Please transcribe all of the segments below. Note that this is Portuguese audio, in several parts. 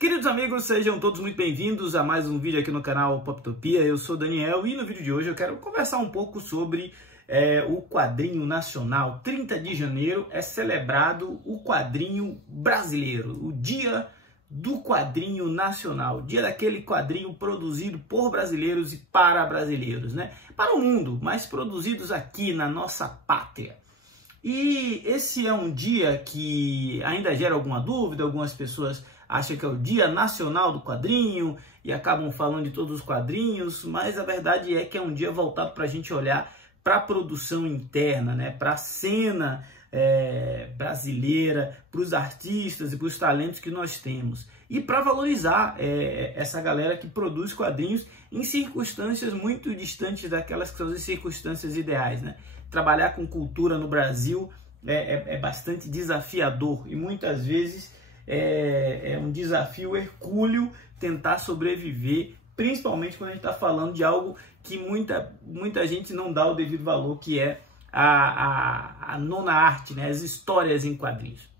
Queridos amigos, sejam todos muito bem-vindos a mais um vídeo aqui no canal Poptopia. Eu sou Daniel e no vídeo de hoje eu quero conversar um pouco sobre o quadrinho nacional. 30 de janeiro é celebrado o quadrinho brasileiro, o Dia do Quadrinho Nacional, dia daquele quadrinho produzido por brasileiros e para brasileiros, né? Para o mundo, mas produzidos aqui na nossa pátria. E esse é um dia que ainda gera alguma dúvida, algumas pessoas acham que é o Dia Nacional do Quadrinho e acabam falando de todos os quadrinhos, mas a verdade é que é um dia voltado para a gente olhar para a produção interna, né? Para a cena brasileira, para os artistas e para os talentos que nós temos. E para valorizar essa galera que produz quadrinhos em circunstâncias muito distantes daquelas que são as circunstâncias ideais, né? Trabalhar com cultura no Brasil é bastante desafiador e muitas vezes é um desafio hercúleo tentar sobreviver, principalmente quando a gente está falando de algo que muita gente não dá o devido valor, que é a nona arte, né? As histórias em quadrinhos.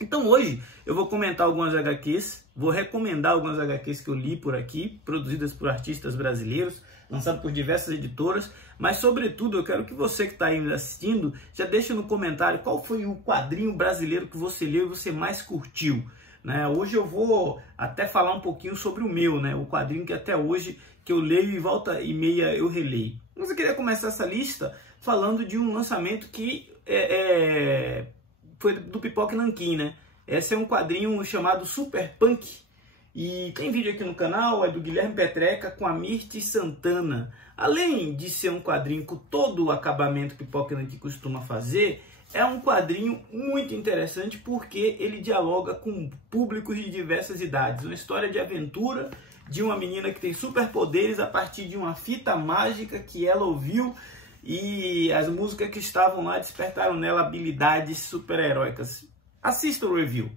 Então hoje eu vou comentar algumas HQs, vou recomendar algumas HQs que eu li por aqui, produzidas por artistas brasileiros, lançadas por diversas editoras, mas sobretudo eu quero que você que está aí me assistindo já deixe no comentário qual foi o quadrinho brasileiro que você leu e você mais curtiu, né? Hoje eu vou até falar um pouquinho sobre o meu, né? O quadrinho que até hoje que eu leio e volta e meia eu releio. Mas eu queria começar essa lista falando de um lançamento que foi do Pipoca Nanquim, né? Esse é um quadrinho chamado Super Punk e tem vídeo aqui no canal, é do Guilherme Petreca com a Mirti Santana. Além de ser um quadrinho com todo o acabamento que Pipoca Nanquim costuma fazer, é um quadrinho muito interessante porque ele dialoga com públicos de diversas idades. Uma história de aventura de uma menina que tem superpoderes a partir de uma fita mágica que ela ouviu e as músicas que estavam lá despertaram nela habilidades super-heróicas. Assista o review.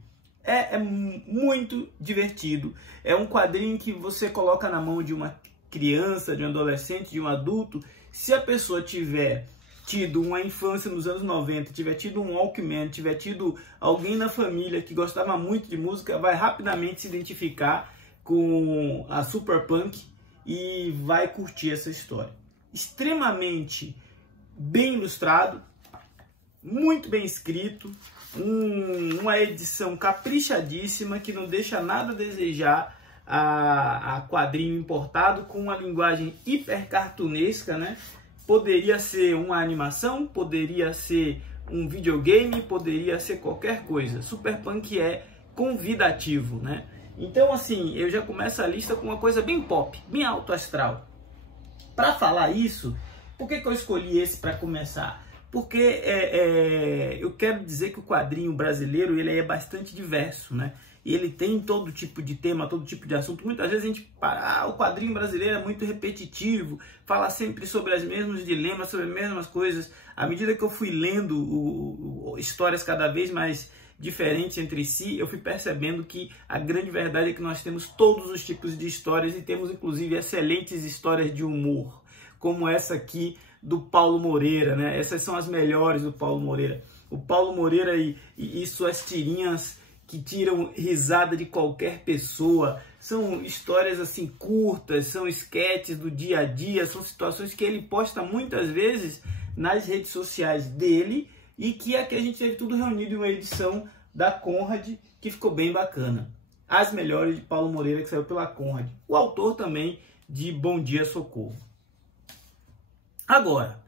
É muito divertido. É um quadrinho que você coloca na mão de uma criança, de um adolescente, de um adulto. Se a pessoa tiver tido uma infância nos anos 90, tiver tido um Walkman, tiver tido alguém na família que gostava muito de música, vai rapidamente se identificar com a Super Punk e vai curtir essa história. Extremamente bem ilustrado, muito bem escrito, uma edição caprichadíssima que não deixa nada a desejar a quadrinho importado, com uma linguagem hiper cartunesca, né? Poderia ser uma animação, poderia ser um videogame, poderia ser qualquer coisa. Super Punk é convidativo, né? Então, assim, eu já começo a lista com uma coisa bem pop, bem alto astral. Para falar isso, por que eu escolhi esse para começar? Porque eu quero dizer que o quadrinho brasileiro ele é bastante diverso, né? E ele tem todo tipo de tema, todo tipo de assunto. Muitas vezes a gente para, o quadrinho brasileiro é muito repetitivo, fala sempre sobre os mesmos dilemas, sobre as mesmas coisas. À medida que eu fui lendo histórias cada vez mais diferentes entre si, eu fui percebendo que a grande verdade é que nós temos todos os tipos de histórias e temos inclusive excelentes histórias de humor, como essa aqui do Paulo Moreira, né? Essas são as melhores do Paulo Moreira. O Paulo Moreira e suas tirinhas que tiram risada de qualquer pessoa. São histórias assim curtas, são esquetes do dia a dia, são situações que ele posta muitas vezes nas redes sociais dele e que aqui a gente teve tudo reunido em uma edição da Conrad que ficou bem bacana. As melhores de Paulo Moreira, que saiu pela Conrad. O autor também de Bom Dia Socorro. Agora,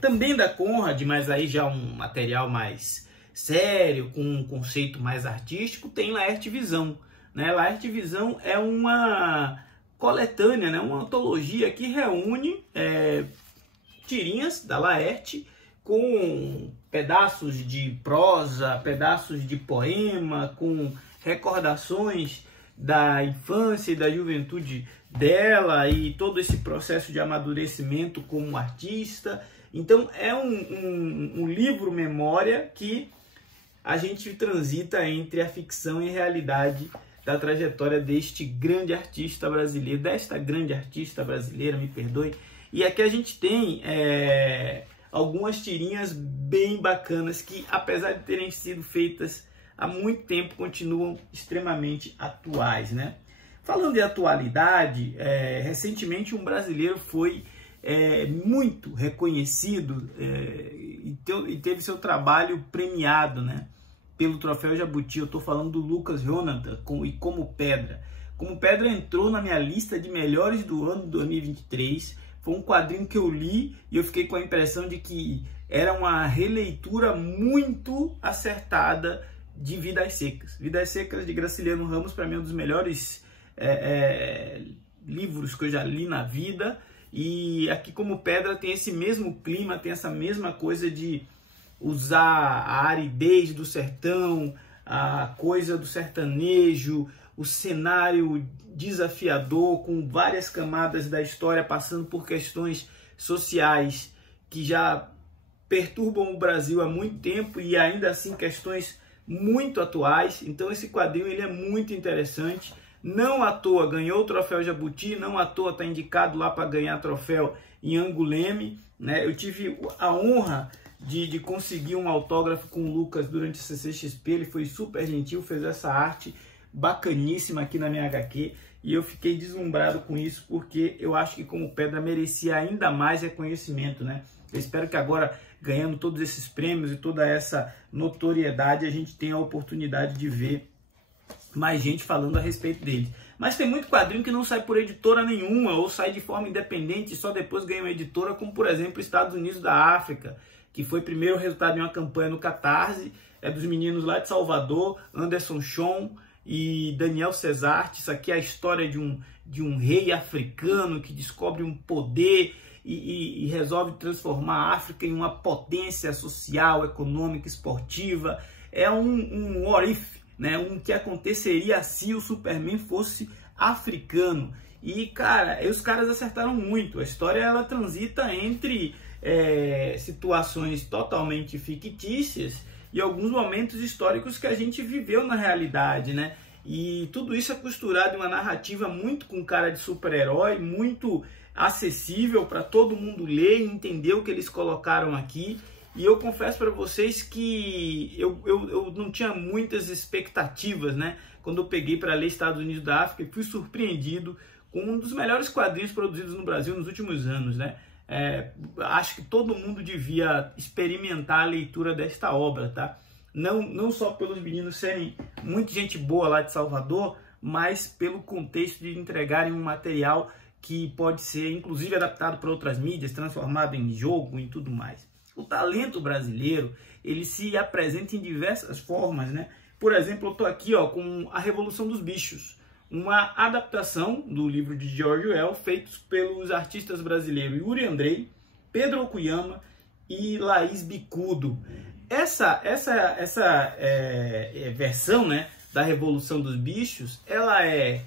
também da Conrad, mas aí já um material mais sério, com um conceito mais artístico, tem Laerte Visão, né? Laerte Visão é uma coletânea, né? Uma antologia que reúne tirinhas da Laerte com pedaços de prosa, pedaços de poema, com recordações da infância e da juventude dela e todo esse processo de amadurecimento como artista. Então é um livro memória que a gente transita entre a ficção e a realidade da trajetória deste grande artista brasileiro, desta grande artista brasileira, me perdoe. E aqui a gente tem algumas tirinhas bem bacanas que, apesar de terem sido feitas há muito tempo continuam extremamente atuais, né? Falando de atualidade, recentemente um brasileiro foi muito reconhecido e teve seu trabalho premiado, né, pelo Troféu Jabuti. Eu estou falando do Lucas Jonathan e Como Pedra. Como Pedra entrou na minha lista de melhores do ano de 2023. Foi um quadrinho que eu li e eu fiquei com a impressão de que era uma releitura muito acertada de Vidas Secas. Vidas Secas de Graciliano Ramos, para mim, é um dos melhores livros que eu já li na vida. E aqui Como Pedra tem esse mesmo clima, tem essa mesma coisa de usar a aridez do sertão, a coisa do sertanejo, o cenário desafiador, com várias camadas da história, passando por questões sociais que já perturbam o Brasil há muito tempo e ainda assim questões muito atuais. Então esse quadrinho ele é muito interessante. Não à toa ganhou o Troféu Jabuti, não à toa está indicado lá para ganhar troféu em Angoulême, né? Eu tive a honra de conseguir um autógrafo com o Lucas durante a CCXP, ele foi super gentil, fez essa arte bacaníssima aqui na minha HQ e eu fiquei deslumbrado com isso, porque eu acho que Como Pedra merecia ainda mais reconhecimento, né? Eu espero que agora, ganhando todos esses prêmios e toda essa notoriedade, a gente tenha a oportunidade de ver mais gente falando a respeito dele. Mas tem muito quadrinho que não sai por editora nenhuma, ou sai de forma independente e só depois ganha uma editora, como por exemplo Estados Unidos da África, que foi primeiro resultado de uma campanha no Catarse, dos meninos lá de Salvador, Anderson Chon e Daniel Cesarte. Isso aqui é a história de um rei africano que descobre um poder e resolve transformar a África em uma potência social, econômica, esportiva. É um what if, né? Um que aconteceria se o Superman fosse africano. E, cara, os caras acertaram muito. A história, ela transita entre situações totalmente fictícias e alguns momentos históricos que a gente viveu na realidade, né? E tudo isso é costurado em uma narrativa muito com cara de super-herói, muito acessível para todo mundo ler e entender o que eles colocaram aqui. E eu confesso para vocês que eu não tinha muitas expectativas, né? Quando eu peguei para ler Estados Unidos da África, e fui surpreendido com um dos melhores quadrinhos produzidos no Brasil nos últimos anos, né? Acho que todo mundo devia experimentar a leitura desta obra, tá? Não só pelos meninos serem muito gente boa lá de Salvador, mas pelo contexto de entregarem um material que pode ser, inclusive, adaptado para outras mídias, transformado em jogo e tudo mais. O talento brasileiro, ele se apresenta em diversas formas, né? Por exemplo, eu estou aqui com A Revolução dos Bichos, uma adaptação do livro de George Orwell, feitos pelos artistas brasileiros Yuri Andrei, Pedro Okuyama e Laís Bicudo. Essa versão, né, da Revolução dos Bichos, ela é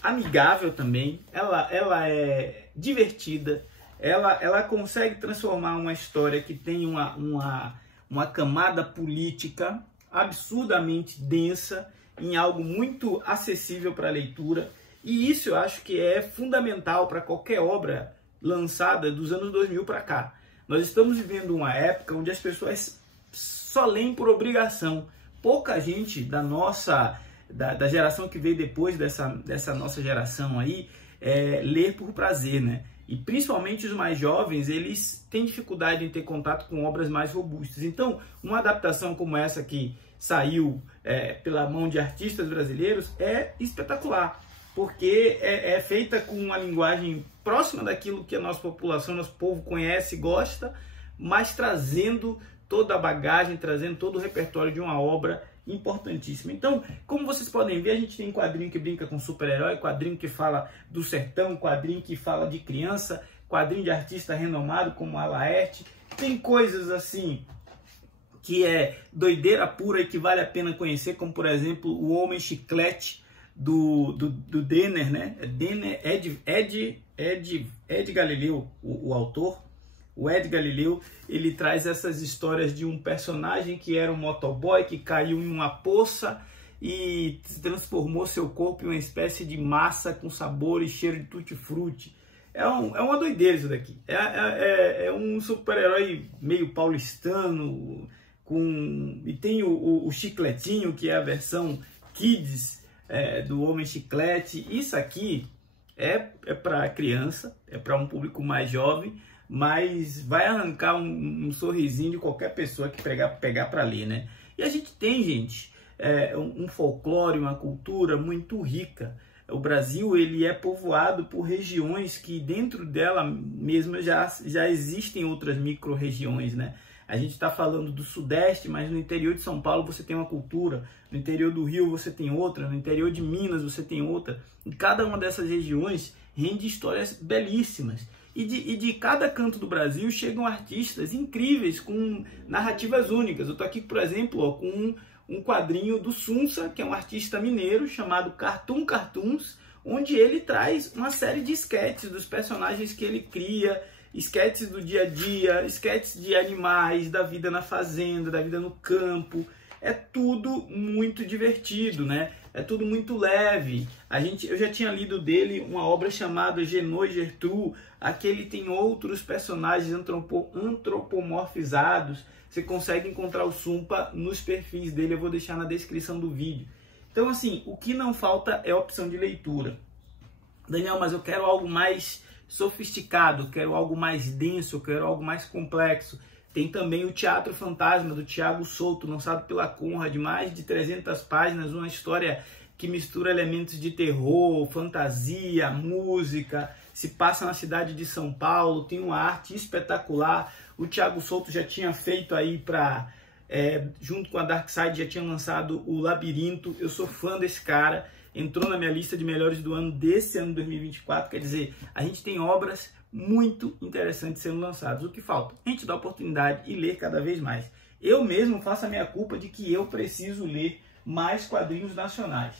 amigável também, ela é divertida, ela consegue transformar uma história que tem uma camada política absurdamente densa em algo muito acessível para a leitura, e isso eu acho que é fundamental para qualquer obra lançada dos anos 2000 para cá. Nós estamos vivendo uma época onde as pessoas só leem por obrigação. Pouca gente da geração que veio depois dessa nossa geração aí, lê por prazer, né? E principalmente os mais jovens, eles têm dificuldade em ter contato com obras mais robustas. Então, uma adaptação como essa que saiu pela mão de artistas brasileiros é espetacular, porque é feita com uma linguagem próxima daquilo que a nossa população, nosso povo conhece e gosta, mas trazendo toda a bagagem, trazendo todo o repertório de uma obra importantíssima. Então, como vocês podem ver, a gente tem quadrinho que brinca com super-herói, quadrinho que fala do sertão, quadrinho que fala de criança, quadrinho de artista renomado como a Laerte. Tem coisas assim que é doideira pura e que vale a pena conhecer, como por exemplo o Homem Chiclete do Denner, né? Ed Galileu, o autor. O Ed Galileu, ele traz essas histórias de um personagem que era um motoboy, que caiu em uma poça e transformou seu corpo em uma espécie de massa com sabor e cheiro de tutti-frutti. É uma doideira isso daqui. É um super-herói meio paulistano, e tem o Chicletinho, que é a versão Kids do Homem Chiclete. Isso aqui é para criança, é para um público mais jovem, mas vai arrancar um sorrisinho de qualquer pessoa que pegar para ler, né? E a gente tem, gente, um folclore, uma cultura muito rica. O Brasil, ele é povoado por regiões que dentro dela mesma já existem outras micro-regiões, né? A gente está falando do Sudeste, mas no interior de São Paulo você tem uma cultura, no interior do Rio você tem outra, no interior de Minas você tem outra. E cada uma dessas regiões rende histórias belíssimas. E de cada canto do Brasil chegam artistas incríveis, com narrativas únicas. Eu estou aqui, por exemplo, ó, com um quadrinho do Sunsa, que é um artista mineiro, chamado Cartoon Cartoons, onde ele traz uma série de esquetes dos personagens que ele cria, esquetes do dia a dia, esquetes de animais, da vida na fazenda, da vida no campo. É tudo muito divertido, né? É tudo muito leve. Eu já tinha lido dele uma obra chamada Genô e Gertrude. Aqui ele tem outros personagens antropomorfizados. Você consegue encontrar o Sumpa nos perfis dele, eu vou deixar na descrição do vídeo. Então, assim, o que não falta é a opção de leitura. Daniel, mas eu quero algo mais sofisticado, quero algo mais denso, quero algo mais complexo. Tem também o Teatro Fantasma, do Thiago Souto, lançado pela Conrad, mais de 300 páginas, uma história que mistura elementos de terror, fantasia, música, se passa na cidade de São Paulo, tem uma arte espetacular. O Thiago Souto já tinha feito aí junto com a Darkside, já tinha lançado o Labirinto. Eu sou fã desse cara, entrou na minha lista de melhores do ano desse ano 2024, quer dizer, a gente tem obras muito interessantes sendo lançadas. O que falta? A gente dá oportunidade e ler cada vez mais. Eu mesmo faço a minha culpa de que eu preciso ler mais quadrinhos nacionais.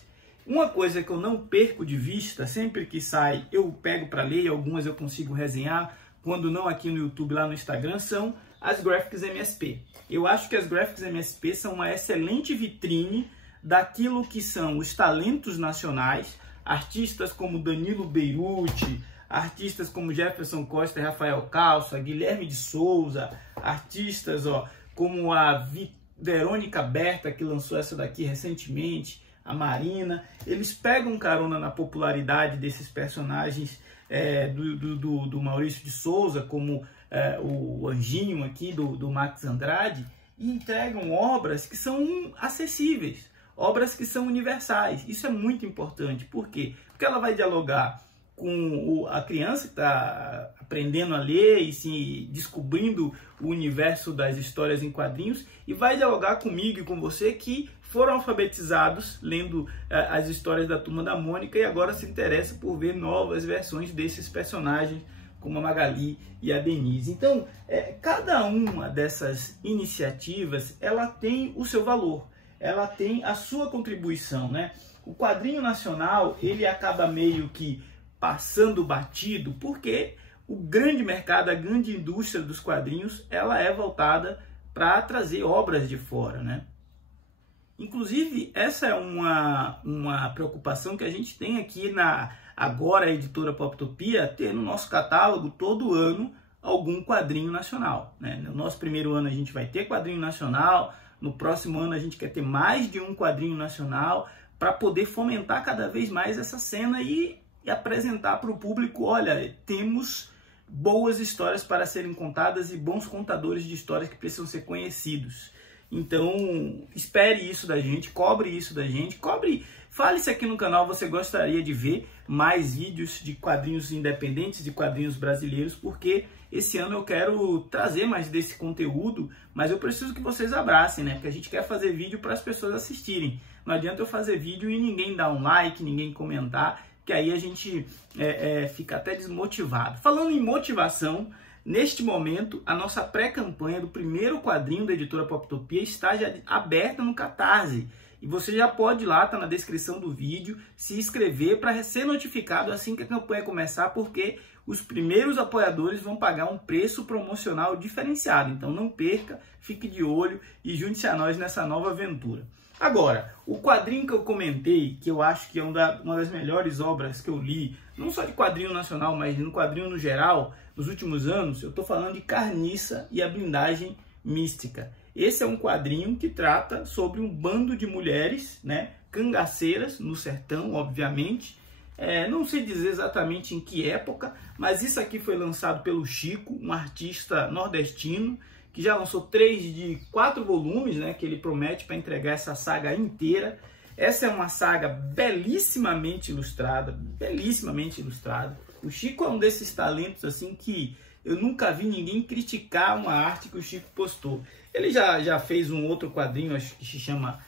Uma coisa que eu não perco de vista, sempre que sai eu pego para ler, algumas eu consigo resenhar, quando não aqui no YouTube, lá no Instagram, são as Graphics MSP. Eu acho que as Graphics MSP são uma excelente vitrine daquilo que são os talentos nacionais, artistas como Danilo Beirute, artistas como Jefferson Costa e Rafael Calça, Guilherme de Souza, artistas como a Verônica Berta, que lançou essa daqui recentemente, a Marina. Eles pegam carona na popularidade desses personagens do Maurício de Souza, como o Anjinho aqui, do Max Andrade, e entregam obras que são acessíveis, obras que são universais. Isso é muito importante. Por quê? Porque ela vai dialogar com a criança que está aprendendo a ler e se descobrindo o universo das histórias em quadrinhos, e vai dialogar comigo e com você que foram alfabetizados lendo as histórias da Turma da Mônica e agora se interessa por ver novas versões desses personagens, como a Magali e a Denise. Então, cada uma dessas iniciativas, ela tem o seu valor, ela tem a sua contribuição, né? O quadrinho nacional, ele acaba meio que passando batido, porque o grande mercado, a grande indústria dos quadrinhos, ela é voltada para trazer obras de fora, né? Inclusive, essa é uma preocupação que a gente tem aqui agora a editora Poptopia, ter no nosso catálogo todo ano algum quadrinho nacional, né? No nosso primeiro ano a gente vai ter quadrinho nacional, no próximo ano a gente quer ter mais de um quadrinho nacional para poder fomentar cada vez mais essa cena e apresentar para o público, olha, temos boas histórias para serem contadas e bons contadores de histórias que precisam ser conhecidos. Então, espere isso da gente, cobre isso da gente, fale se aqui no canal você gostaria de ver mais vídeos de quadrinhos independentes, de quadrinhos brasileiros, porque esse ano eu quero trazer mais desse conteúdo, mas eu preciso que vocês abracem, né? Porque a gente quer fazer vídeo para as pessoas assistirem. Não adianta eu fazer vídeo e ninguém dar um like, ninguém comentar, que aí a gente fica até desmotivado. Falando em motivação, neste momento, a nossa pré-campanha do primeiro quadrinho da editora Poptopia está já aberta no Catarse. E você já pode ir lá, tá na descrição do vídeo, se inscrever para ser notificado assim que a campanha começar, porque os primeiros apoiadores vão pagar um preço promocional diferenciado. Então não perca, fique de olho e junte-se a nós nessa nova aventura. Agora, o quadrinho que eu comentei, que eu acho que é uma das melhores obras que eu li, não só de quadrinho nacional, mas no quadrinho no geral, nos últimos anos, eu estou falando de Carniça e a Blindagem Mística. Esse é um quadrinho que trata sobre um bando de mulheres, né, cangaceiras no sertão, obviamente. Não sei dizer exatamente em que época, mas isso aqui foi lançado pelo Chico, um artista nordestino, que já lançou 3 de 4 volumes, né, que ele promete para entregar essa saga inteira. Essa é uma saga belíssimamente ilustrada, belíssimamente ilustrada. O Chico é um desses talentos assim que eu nunca vi ninguém criticar uma arte que o Chico postou. Ele já fez um outro quadrinho, acho que se chama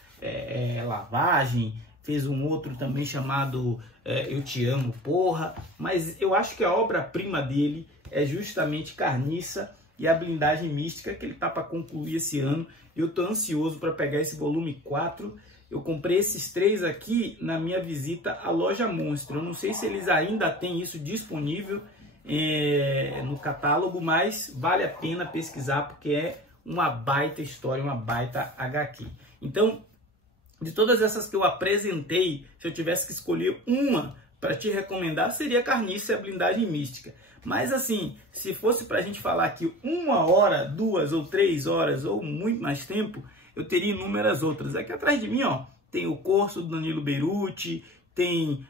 Lavagem, fez um outro também chamado Eu Te Amo, Porra, mas eu acho que a obra-prima dele é justamente Carniça e a Blindagem Mística, que ele tá para concluir esse ano. Eu tô ansioso para pegar esse volume 4. Eu comprei esses 3 aqui na minha visita à Loja Monstro. Eu não sei se eles ainda têm isso disponível no catálogo, mas vale a pena pesquisar porque é uma baita história, uma baita HQ. Então, de todas essas que eu apresentei, se eu tivesse que escolher uma para te recomendar, seria Carniça e a Blindagem Mística. Mas assim, se fosse para a gente falar aqui 1 hora, 2 ou 3 horas ou muito mais tempo, eu teria inúmeras outras. Aqui atrás de mim, ó, tem o Corso do Danilo Beruti, tem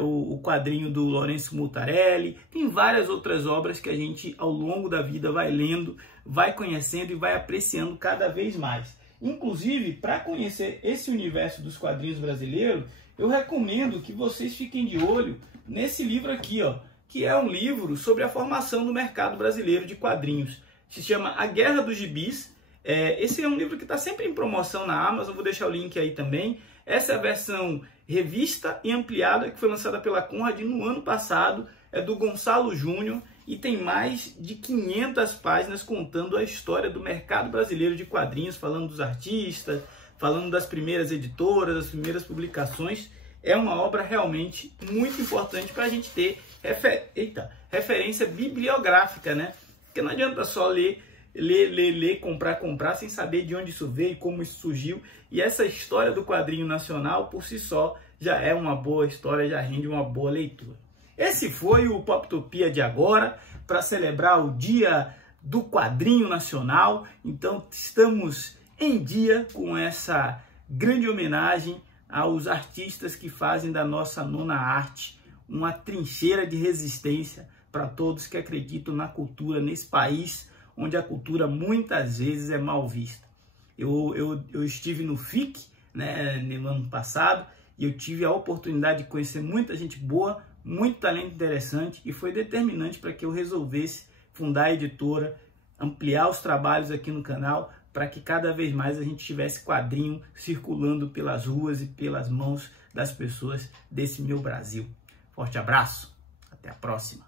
o quadrinho do Lourenço Mutarelli, tem várias outras obras que a gente ao longo da vida vai lendo, vai conhecendo e vai apreciando cada vez mais. Inclusive, para conhecer esse universo dos quadrinhos brasileiros, eu recomendo que vocês fiquem de olho nesse livro aqui, ó, que é um livro sobre a formação do mercado brasileiro de quadrinhos. Se chama A Guerra dos Gibis. Esse é um livro que está sempre em promoção na Amazon, vou deixar o link aí também. Essa é a versão revista e ampliada que foi lançada pela Conrad no ano passado, é do Gonçalo Júnior e tem mais de 500 páginas contando a história do mercado brasileiro de quadrinhos, falando dos artistas, falando das primeiras editoras, das primeiras publicações. É uma obra realmente muito importante para a gente ter referência bibliográfica, né? Porque não adianta só ler, comprar, sem saber de onde isso veio e como isso surgiu. E essa história do quadrinho nacional, por si só, já é uma boa história, já rende uma boa leitura. Esse foi o Poptopia de agora, para celebrar o Dia do Quadrinho Nacional. Então, estamos em dia com essa grande homenagem aos artistas que fazem da nossa nona arte uma trincheira de resistência para todos que acreditam na cultura nesse país, onde a cultura muitas vezes é mal vista. Eu estive no FIC, né, no ano passado, e eu tive a oportunidade de conhecer muita gente boa, muito talento interessante, e foi determinante para que eu resolvesse fundar a editora, ampliar os trabalhos aqui no canal, para que cada vez mais a gente tivesse quadrinho circulando pelas ruas e pelas mãos das pessoas desse meu Brasil. Forte abraço, até a próxima!